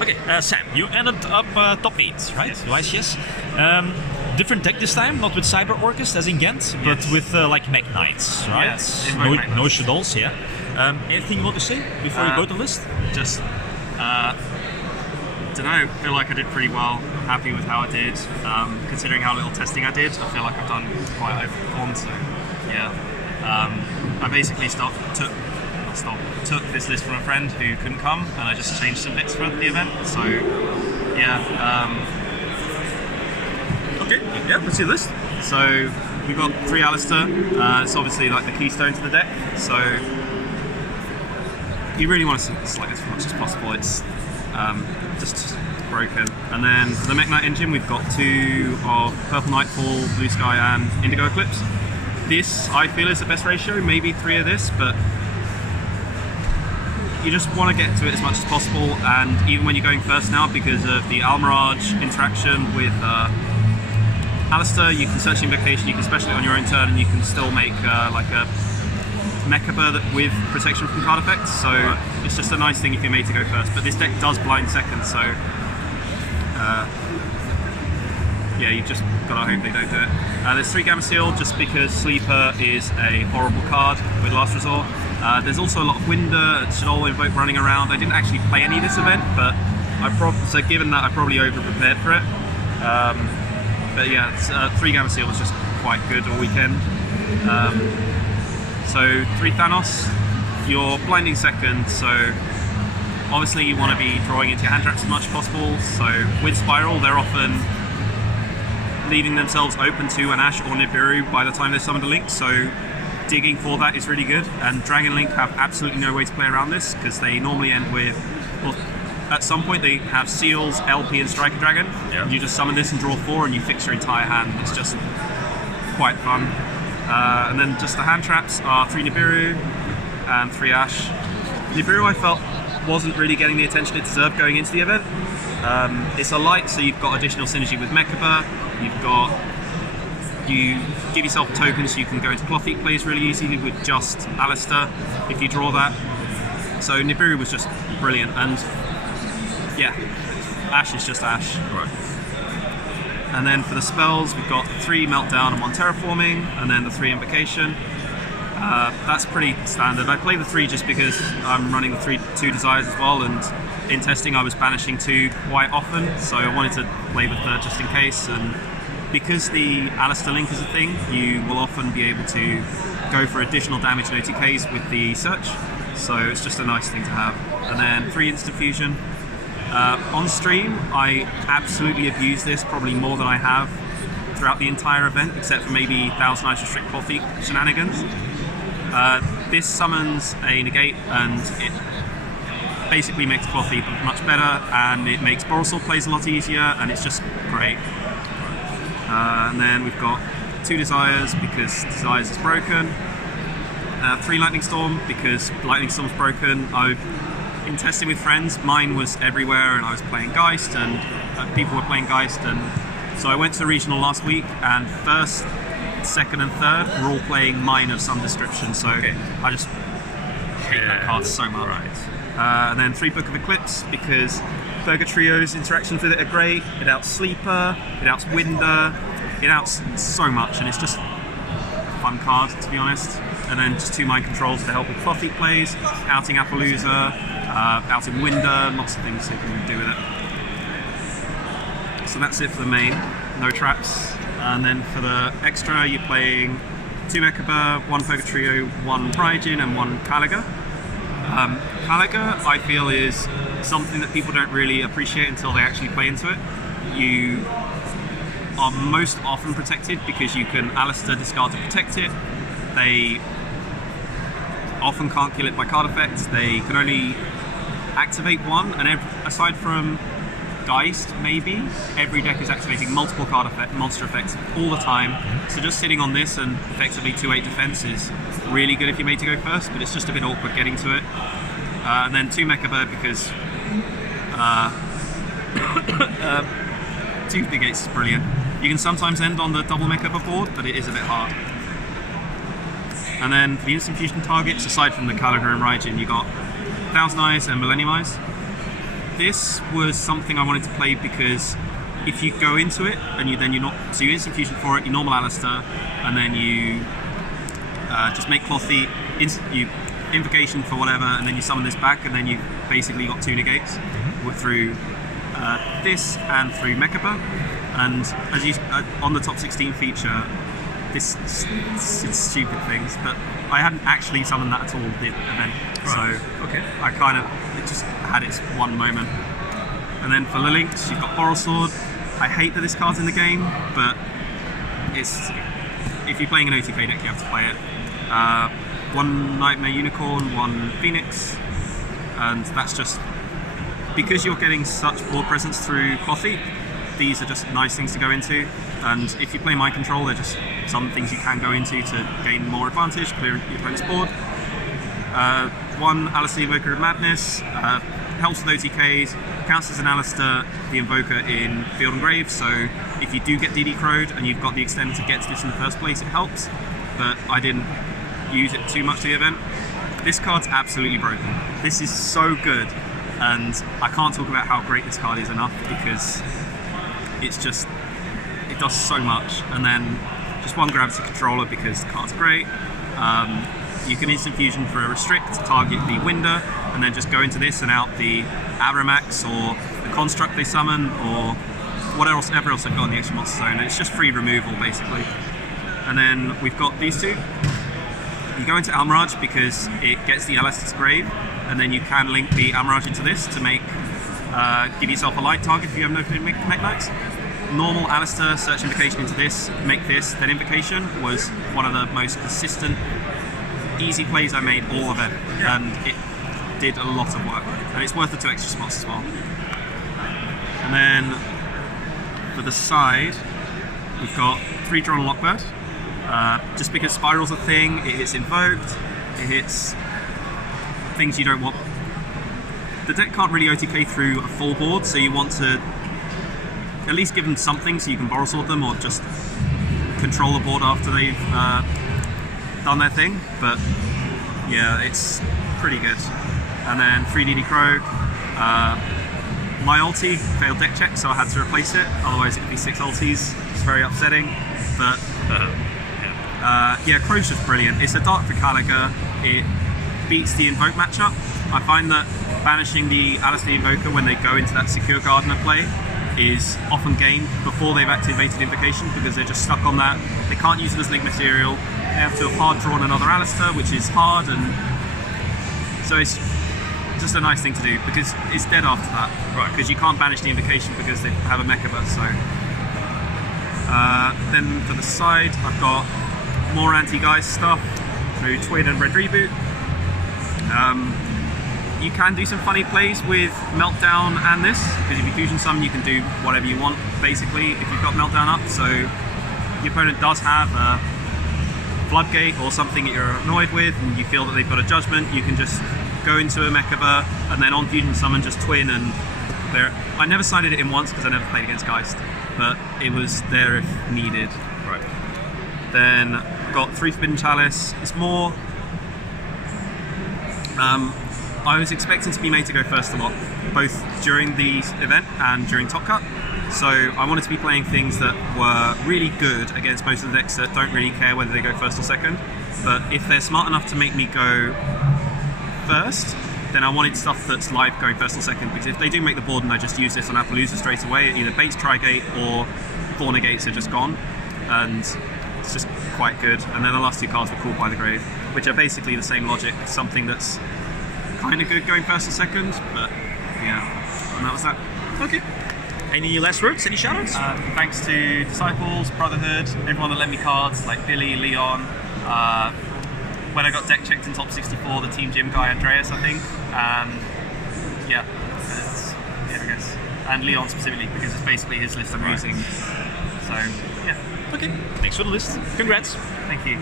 Okay, Sam, you ended up top 8, right? YCS. Different deck this time, not with Cyber Orchest as in Ghent, but with like Mech Knights, right? Yes, no Shadows, yeah. Anything you want to say before you go to the list? Just, don't know, feel like I did pretty well. I'm happy with how I did. Considering how little testing I did, I feel like I've done quite overperformed, so yeah. I basically took this list from a friend who couldn't come, and I just changed some bits for the event, so yeah. Okay, yeah, let's see the list. So we've got 3 Alistair. It's obviously like the keystone to the deck, so you really want to select this as much as possible. It's just broken. And then for the Mech Knight engine, we've got 2 of Purple Nightfall, Blue Sky, and Indigo Eclipse. This, I feel, is the best ratio, maybe 3 of this, but you just want to get to it as much as possible, and even when you're going first now, because of the Almirage interaction with Alistair, you can search the invocation, you can special it on your own turn, and you can still make like a Mekk-Invoked with protection from card effects, so it's just a nice thing if you're made to go first. But this deck does blind second, so yeah, you just gotta hope they don't do it. There's 3 Gamma Seal, just because Sleeper is a horrible card with Last Resort. There's also a lot of Winder, Shadow Invoke running around. I didn't actually play any of this event, but so given that, I probably over-prepared for it. But yeah, it's, 3 Gamma Seal was just quite good all weekend. So 3 Thanos, you're blinding second, so obviously you want to be drawing into your hand traps as much as possible. So with Spiral, they're often leaving themselves open to an Ash or Nibiru by the time they summon a Link, so digging for that is really good. And Dragon Link have absolutely no way to play around this, because they normally end with, well, at some point they have Seals, LP, and Striker Dragon. Yeah. You just summon this and draw 4, and you fix your entire hand. It's just quite fun. And then just the hand traps are 3 Nibiru and 3 Ash. Nibiru, I felt, wasn't really getting the attention it deserved going into the event. It's a light, so you've got additional synergy with Mekka. You give yourself a token, so you can go into Cloth Eat plays really easily with just Alistair if you draw that. So Nibiru was just brilliant, and yeah, Ash is just Ash. Right. And then for the spells, we've got 3 Meltdown and 1 Terraforming, and then the 3 Invocation. That's pretty standard. I play the 3 just because I'm running the 2 Desires as well, and in testing I was banishing 2 quite often, so I wanted to play the 3rd just in case. And because the Alistair Link is a thing, you will often be able to go for additional damage and OTKs with the search, so it's just a nice thing to have. And then 3 Instant Fusion. On stream, I absolutely abuse this, probably more than I have throughout the entire event, except for maybe Thousand Eyes Restrict Cloth Eat shenanigans. This summons a negate, and it basically makes Cloth Eat much better, and it makes Borosol plays a lot easier, and it's just great. And then we've got 2 Desires, because Desires is broken. 3 Lightning Storm, because Lightning Storm's broken. In testing with friends, mine was everywhere, and I was playing Geist, and people were playing Geist, and so I went to the regional last week, and 1st, 2nd, and 3rd were all playing mine of some description, so I just hate that card so much. Right. And then 3 Book of Eclipse, because Purgatrio's interactions with it are great. It outs Sleeper, it outs Winder, it outs so much, and it's just a fun card, to be honest. And then just 2 Mind Controls to help with Cloth Eat plays, outing Appaloosa, outing Winder, lots of things you can do with it. So that's it for the main, no traps. And then for the extra, you're playing 2 Mekka, 1 Purgatrio, 1 Raijin, and 1 Caliga. Caliga, I feel, is something that people don't really appreciate until they actually play into it. You are most often protected because you can Alistair discard to protect it. They often can't kill it by card effects. They can only activate 1, and aside from Geist, maybe, every deck is activating multiple monster effects all the time. So just sitting on this and effectively 2-8 defense is really good if you're made to go first, but it's just a bit awkward getting to it. And then 2 Mecha Bird, because 2 Negates is brilliant. You can sometimes end on the double Mecha Bird board, but it is a bit hard. And then for the instant fusion targets, aside from the Caliga and Raijin, you got Thousand Eyes and Millennium Eyes. This was something I wanted to play because if you go into it and you instant fusion for it, you normal Alistair, and then you just make Clothy, you invocation for whatever, and then you summon this back, and then you basically got 2 negates through this and through Mekk-Invoked. And as you on the top 16 feature, it's stupid things, but I hadn't actually summoned that at all the event, Right. so okay. It just had its one moment. And then for Lilinx, you've got Boral Sword. I hate that this card's in the game, but if you're playing an OTK deck, you have to play it. 1 Nightmare Unicorn, 1 Phoenix, and that's just because you're getting such board presence through Clothy. These are just nice things to go into, and if you play Mind Control, they're just some things you can go into to gain more advantage, clear your opponent's board. 1 Alistair Invoker of Madness, helps with OTKs, counts as an Alistair the Invoker in Field and Grave, so if you do get DD Crowed and you've got the extender to get to this in the first place, it helps, but I didn't use it too much to the event. This card's absolutely broken. This is so good, and I can't talk about how great this card is enough because it does so much. And then just 1 Gravity Controller because the card's great. You can instant fusion for a restrict, target the Winder, and then just go into this and out the Abramax or the Construct they summon or whatever else they've got in the extra monster zone. It's just free removal basically. And then we've got these 2. You go into Almirage because it gets the Alistair's Grave, and then you can link the Almirage into this to make give yourself a light target if you have no Mekk-Knights. Normal Alistair, search Invocation into this, make this, then Invocation was one of the most consistent, easy plays I made all event, and it did a lot of work, and it's worth the 2 extra spots as well. And then for the side, we've got 3 Drawn Lockbird. Just because Spiral's a thing, it hits Invoked, it hits things you don't want. The deck can't really OTK through a full board, so you want to at least give them something so you can Boral Sword them or just control the board after they've done their thing. But yeah, it's pretty good. And then 3 DD Crow. My ulti failed deck check, so I had to replace it, otherwise it would be 6 ultis. It's very upsetting, but yeah, Crow's just brilliant. It's a Dark for Caliga. It beats the Invoke matchup. I find that banishing the Alistair Invoker when they go into that Secure Gardener play is often gained before they've activated Invocation because they're just stuck on that. They can't use it as link material. They have to have hard drawn another Alistair, which is hard, and so it's just a nice thing to do because it's dead after that. Right. Because you can't banish the Invocation because they have a Mekk-Invoked, so. Then for the side, I've got more AntiGuys stuff through Twin and Red Reboot. You can do some funny plays with Meltdown and this, because if you fusion summon you can do whatever you want basically if you've got Meltdown up, so your opponent does have a Floodgate or something that you're annoyed with and you feel that they've got a Judgment, you can just go into a Mekk-Invoked and then on fusion summon just Twin and there. I never sided it in once because I never played against Geist, but it was there if needed. Right. Then got 3 Forbidden Chalice. It's more I was expecting to be made to go first a lot, both during the event and during Top Cut. So I wanted to be playing things that were really good against most of the decks that don't really care whether they go first or second. But if they're smart enough to make me go first, then I wanted stuff that's live going first or second, because if they do make the board and I just use this on Appaloosa straight away, it either baits Trigate or 4 negates are just gone, and it's just quite good. And then the last 2 cards were Called by the Grave, which are basically the same logic, something that's kind of good going first or second, but yeah, and that was that. Okay. Any last words? Any shoutouts? Thanks to Disciples, Brotherhood, everyone that lent me cards, like Billy, Leon. When I got deck checked in top 64, the Team Gym guy, Andreas, I think. Yeah, I guess. And Leon specifically, because it's basically his list I'm using. So, yeah. Okay, thanks for the list. Congrats. Thank you.